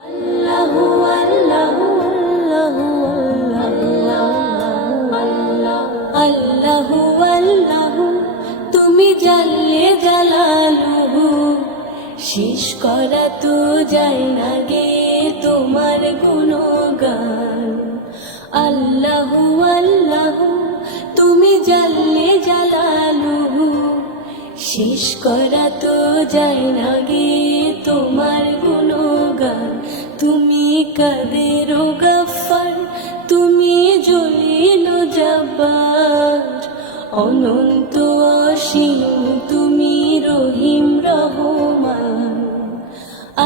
আল্লাহু আল্লাহু আল্লাহু আল্লাহু আল্লাহু তুমি জানলে জালালুহু শেষ করা তো যায় না গে তোমার গুণগান। আল্লাহু আল্লাহু তুমি জানলে জালালুহু শেষ করা তো যায় না গে তোমার গুণগান। তুমি কাদের ও গাফফার, তুমি জলিল ও জব্বার, অনন্ত অসীম তুমি রহিম রহমান।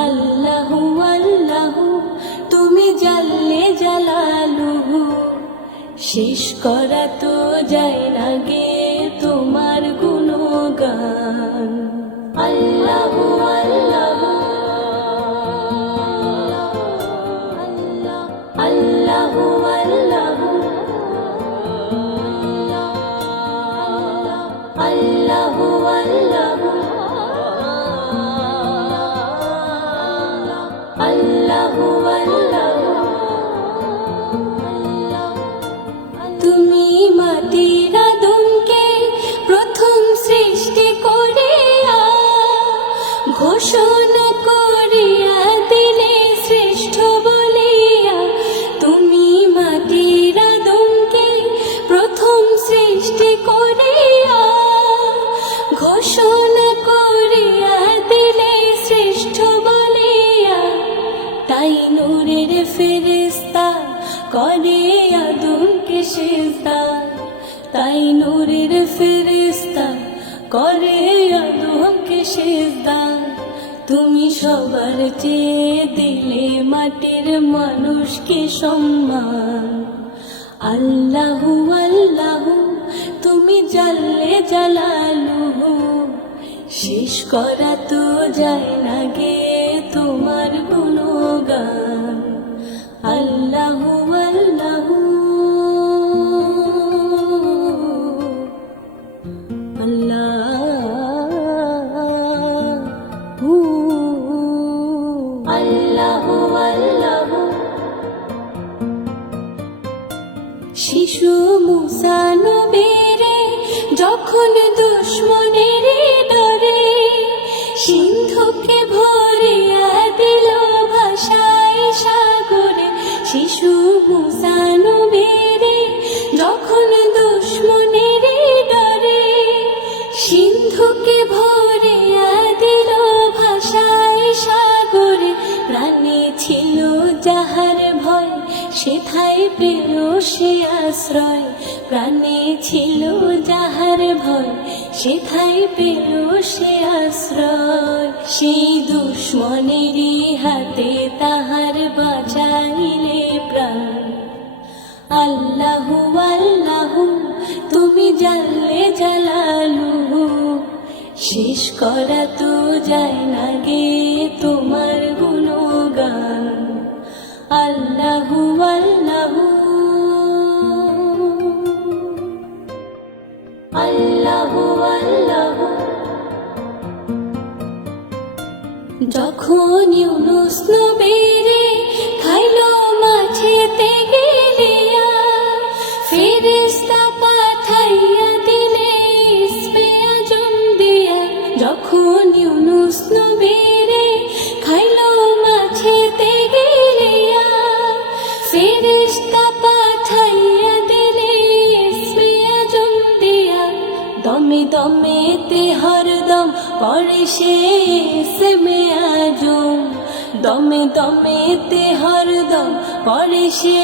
আল্লাহু আল্লাহু তুমি জানলে জালালুহু শেষ করা তো যায় না গে তোমার গুণগান। আল্লাহু আল্লাহু আল্লাহু আল্লাহু আল্লাহু আল্লাহু আল্লাহু আল্লাহু তুমি মাটির আদমকে প্রথম সৃষ্টি করিয়া ঘোষণা করিয়া দিলে শ্রেষ্ঠ বলিয়া। তুমি মাটির আদমকে প্রথম সৃষ্টি করিয়া ঘোষণা করিয়া দিলে শ্রেষ্ঠ বলিয়া। তাই নূরের ফেরেশতা করে আদমকে সিজদা, তাই নূরের ফেরেশতা করে আদমকে সিজদা। তুমি সবার চেয়ে দিলে মাটির মানুষকে সম্মান। আল্লাহু আল্লাহু তুমি জানলে জালালুহু শেষ করা তো যায় না গে তোমার গুণগান। আল্লাহু আল্লাহু আল্লাহু আল্লাহু আল্লাহু শিশু মুসা নবীরে যখন দুশমনের ডরে সিন্ধুকে ভরিয়া দিল ভাষায় সাগরে। শিশু মুসা নবীরে যখন দুশমনের ডরে সিন্ধুকে ভরিয়া দিল ভাষায় সাগরে। প্রাণে ছিল যাহার ভয় সেথায় পেল সে আশ্রয়। প্রাণে ছিল যাহার ভয় সেথায় পেল সে আশ্রয়। সেই দুশমনেরই হাতে তাহার বাঁচাইলে প্রাণ। আল্লাহু আল্লাহু তুমি জানলে জালালুহু শেষ করা তো যায় না গে তোমার গুণগান। আল্লাহু আল্লাহু আল্লাহু আল্লাহু যখন ইউনুস নবীরে খাইল মাছেতে গেলিয়া ফেরেশতা পাঠাইয়া দিলে ইসমে আজম দিয়া। যখন ইউনুস নবীরে খাইল মাছেতে গেলিয়া ফেরেশতা পাঠাইয়া দিলে ইসমে আজম দিয়া। দমে দমেতে হরদম পড়ে সে ইসমে আজম, দমে দমেতে হরদম পড়ে সে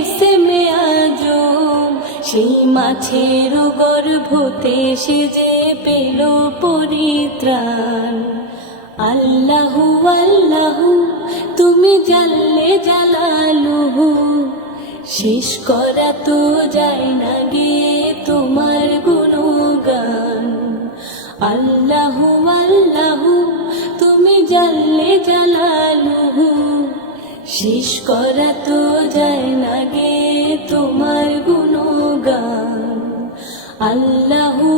ইসমে আজম। সেই মাছের গর্ভতে সে যে পেল পরিত্রাণ। আল্লাহু আল্লাহু তুমি জানলে জালালুহু শেষ করা তো যায় না গে তোমার গুণগান। আল্লাহু আল্লাহু তুমি জানলে জালালুহু শেষ করা তো যায় না গে তোমার গুণগান। আল্লাহু